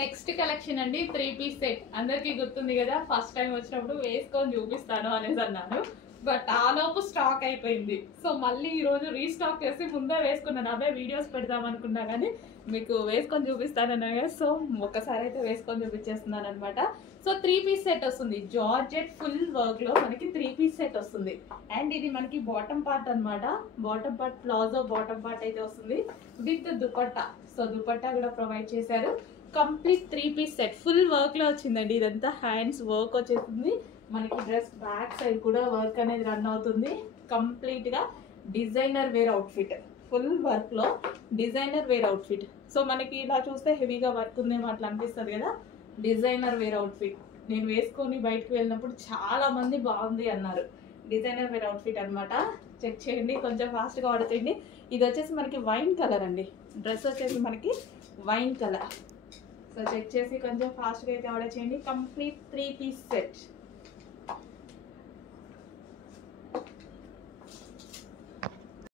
Next collection అండి 3 piece set. అందరికి గుర్తుంది కదా, ఫస్ట్ టైం వచ్చినప్పుడు వేసుకొని చూపిస్తాను అనేసి అన్నాను. బట్ ఆ లోపు స్టాక్ అయిపోయింది. సో మళ్ళీ ఈరోజు రీస్టాక్ చేసి ముందే వేసుకున్నాను. అవే వీడియోస్ పెడదాం అనుకున్నా కానీ మీకు వేసుకొని చూపిస్తానన్నాను కదా, సో ఒక్కసారి అయితే వేసుకొని చూపించేస్తున్నాను అనమాట. సో 3 పీస్ సెట్ వస్తుంది. జార్జెట్ ఫుల్ వర్క్ లో మనకి 3 పీస్ సెట్ వస్తుంది. అండ్ ఇది మనకి బాటమ్ పార్ట్ అనమాట. Bottom part palazzo bottom part అయితే వస్తుంది విత్ దుపట్టా. సో దుపట్టా కూడా ప్రొవైడ్ చేశారు. Complete 3 piece set full work లో వచ్చిందండి. ఇదంతా హ్యాండ్స్ వర్క్ వచ్చేసింది. మనకి డ్రెస్ బ్యాక్ సైడ్ కూడా వర్క్ అనేది రన్ అవుతుంది. కంప్లీట్ గా designer wear outfit, full work లో డిజైనర్ వేర్ అవుట్ఫిట్. సో మనకి ఇలా చూస్తే హెవీగా వర్క్ ఉందేమో అట్లా అనిపిస్తుంది కదా, డిజైనర్ వేర్ అవుట్ఫిట్. నేను వేసుకొని బయటకు వెళ్ళినప్పుడు చాలా మంది బాగుంది అన్నారు. డిజైనర్ వేర్ అవుట్ఫిట్ అనమాట. చెక్ చేయండి, కొంచెం ఫాస్ట్గా ఆర్డర్ చేయండి. ఇది వచ్చేసి మనకి వైన్ కలర్ అండి. డ్రెస్ వచ్చేసి మనకి వైన్ కలర్. సో చెక్ చేసి కొంచెం ఫాస్ట్గా అయితే ఆర్డర్ చేయండి. Complete 3 piece set.